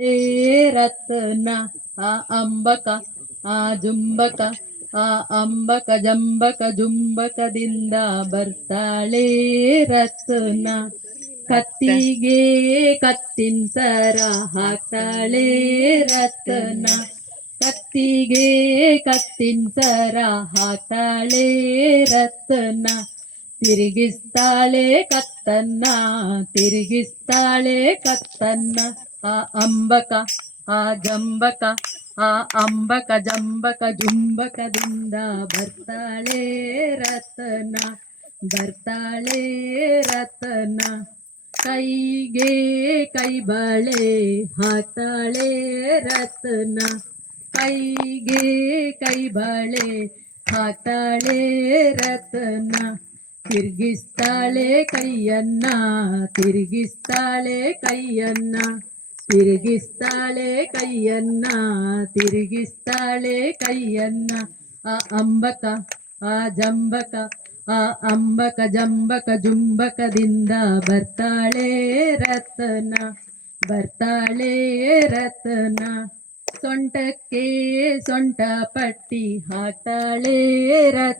ಏ ರತ್ನ ಆ ಅಂಬಕ ಆ ಜುಂಬಕ ಆ ಅಂಬಕ ಜಂಬಕ ಜುಂಬಕದಿಂದ ಬರ್ತಾಳೆ ರತ್ನ. ಕತ್ತಿಗೆ ಕತ್ತಿನ ಸರ ಹಾಕ್ತಾಳೆ ರತ್ನ. ಕತ್ತಿಗೆ ಕತ್ತಿನ ಸರ ಹಾಕ್ತಾಳೆ ರತ್ನ. ತಿರುಗಿಸ್ತಾಳೆ ಕತ್ತನ್ನ ತಿರುಗಿಸ್ತಾಳೆ ಕತ್ತನ್ನ. ಆ ಅಂಬಕ ಆ ಜಂಬಕ ಆ ಅಂಬಕ ಜಂಬಕ ಜುಂಬಕದಿಂದ ಬರ್ತಾಳೆ ರತ್ನ. ಬರ್ತಾಳೆ ರತ್ನ. ಕೈಗೆ ಕೈ ಬಳೆ ಹಾಕ್ತಾಳೆ ರತ್ನ. ಕೈಗೆ ಕೈ ಬಳೆ ಹಾಕ್ತಾಳೆ ರತ್ನ. ತಿರುಗಿಸ್ತಾಳೆ ಕೈಯನ್ನ ತಿರುಗಿಸ್ತಾಳೆ ಕೈಯನ್ನ. ತಿರುಗಿಸ್ತಾಳೆ ಕೈಯನ್ನ ತಿರುಗಿಸ್ತಾಳೆ ಕೈಯನ್ನ. ಆ ಅಂಬಕ ಆ ಜಂಬಕ ಆ ಅಂಬಕ ಜಂಬಕ ಜುಂಬಕದಿಂದ ಬರ್ತಾಳೆ ರತ್ನ. ಬರ್ತಾಳೆ ರತ್ನ. ಸೊಂಟಕ್ಕೆ ಸೊಂಟ ಪಟ್ಟಿ ಹಾಕ್ತಾಳೆ ರತ್ನ.